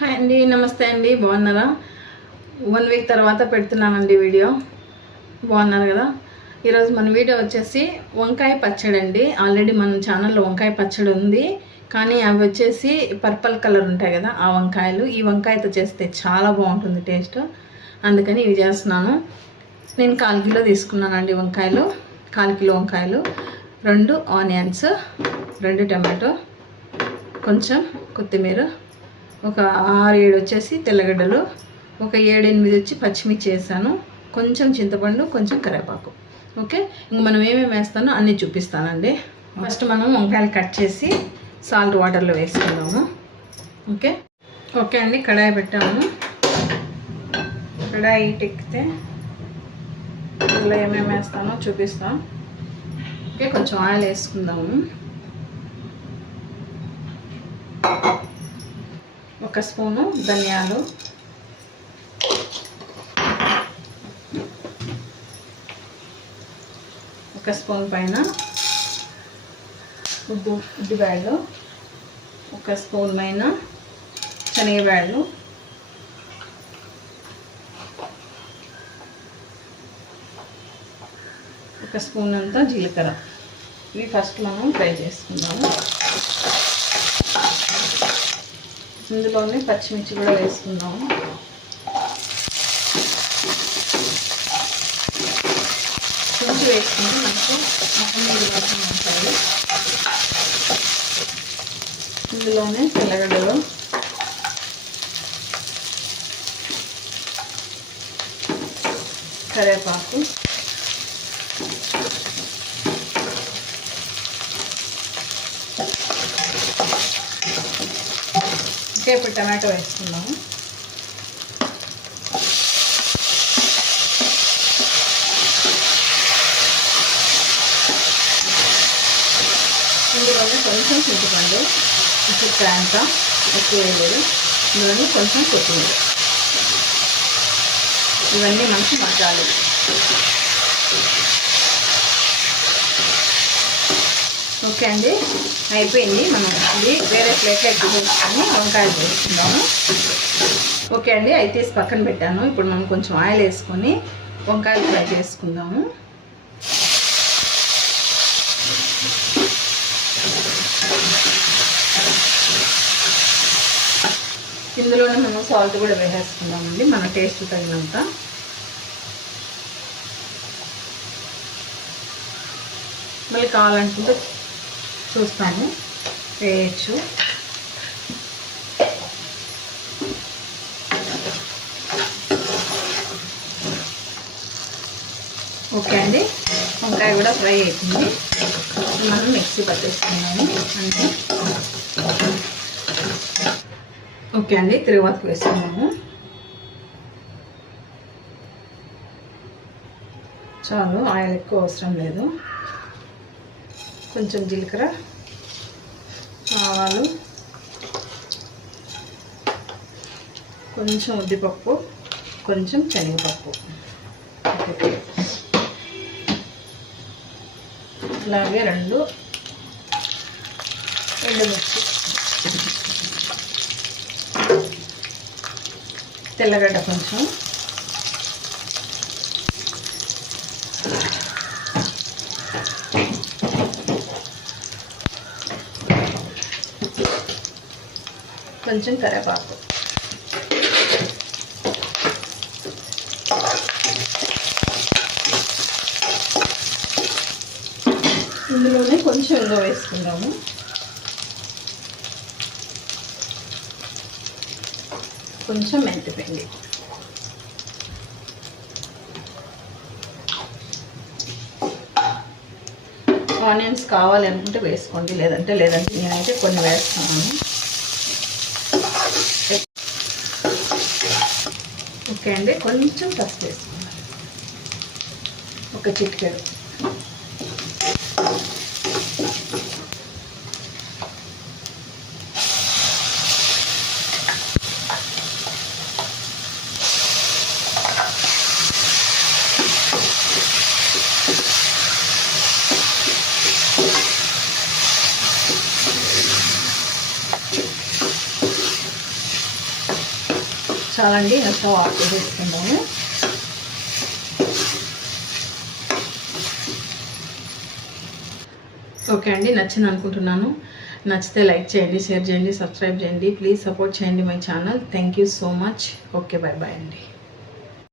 Hi అండి నమస్తే అండి. బాగున్నారా? వన్ వీక్ తర్వాత పెడుతున్నానండి వీడియో. బాగున్నారు కదా? ఈరోజు మన వీడియో వచ్చేసి వంకాయ పచ్చడి అండి. ఆల్రెడీ మన ఛానల్లో వంకాయ పచ్చడి ఉంది. కానీ అవి వచ్చేసి పర్పల్ కలర్ ఉంటాయి కదా ఆ వంకాయలు. ఈ వంకాయతో చేస్తే చాలా బాగుంటుంది టేస్ట్. అందుకని ఇవి చేస్తున్నాను. నేను కాల్ కిలో తీసుకున్నానండి వంకాయలు. కాల్ కిలో వంకాయలు. రెండు ఆనియన్స్ రెండు టమాటో కొంచెం కొత్తిమీర ఒక ఆరు ఏడు వచ్చేసి తెల్లగడ్డలు ఒక ఏడెనిమిది వచ్చి పచ్చిమిర్చి వేసాను. కొంచెం చింతపండు కొంచెం కరివేపాకు. ఓకే? ఇంక మనం ఏమేమి వేస్తానో అన్నీ చూపిస్తానండి. ఫస్ట్ మనం వంకాయలు కట్ చేసి సాల్ట్ వాటర్లో వేసుకుందాము. ఓకే? ఓకే అండి కడాయి పెట్టాము. కడాయి టెక్కితే ఇందులో ఏమేమి వేస్తానో చూపిస్తాం. ఓకే కొంచెం ఆయిల్ వేసుకుందాము. ఒక స్పూను ధనియాలు. ఒక స్పూన్ పైన ఉద్దు ఉద్దిబ్యాళ్ళు ఒక స్పూన్ పైన శనగబ్యాళ్ళు ఒక స్పూన్ అంతా జీలకర్ర. ఇవి ఫస్ట్ మనం ఫ్రై చేసుకుందాము. ఇందులోనే పచ్చిమిర్చి కూడా వేసుకుందాము కొంచెం వేసుకుంటే మనకు మసాలా వాసన ఉంటాయి ఇందులోనే తెల్లగడ్డలు. కరివేపాకు. ఓకే ఇప్పుడు టమాటో వేసుకున్నాము ఇందులోనే కొంచెం చింతపండు చుక్క అంత ఎక్కువ వేయలేదు ఇందులోనే కొంచెం కొత్తిమీర. ఇవన్నీ మంచి మసాలు ఓకే అండి. అయిపోయింది. మనం ఇది వేరే ప్లేట్లో ఎక్కువ వేసుకొని వంకాయలు వేసుకుందాము. ఓకే అండి. అయితే పక్కన పెట్టాను. ఇప్పుడు మనం కొంచెం ఆయిల్ వేసుకొని వంకాయలు ఫ్రై చేసుకుందాము. ఇందులోనే మనం సాల్ట్ కూడా వేసేసుకుందామండి. మన టేస్ట్ తగినంత. మళ్ళీ కావాలనుకుంటే చూస్తాను. వేయచ్చు. ఓకే అండి. వంకాయ కూడా ఫ్రై అవుతుంది మనం మిక్సీ పట్టేసుకున్నాము అంటే ఓకే అండి తిరువాతకు వేసుకున్నాము చాలు ఆయిల్ ఎక్కువ అవసరం లేదు. కొంచెం జీలకర్ర ఆవాలు కొంచెం ఉద్దిపప్పు కొంచెం శనగపప్పు. అలాగే రెండు ఎండుమిర్చి. తెల్లగడ్డ కొంచెం. కొంచెం కరివేపాకు. ఇందులోనే కొంచెం ఇందో వేసుకుందాము. కొంచెం మెంతిపిండి. ఆనియన్స్ కావాలి అనుకుంటే వేసుకోండి లేదంటే లేదంటే నేనైతే కొన్ని వేస్తున్నాను. ఓకే అండి కొంచెం పసుపు వేసుకుందాం ఒక చిటికెడు. చాలండి స్టవ్ ఆఫ్ చేసేసుకుందాము ఓకే అండి నచ్చింది అనుకుంటున్నాను. నచ్చితే లైక్ చేయండి షేర్ చేయండి సబ్స్క్రైబ్ చేయండి. ప్లీజ్ సపోర్ట్ చేయండి my channel. Thank you so much. Okay bye bye అండి.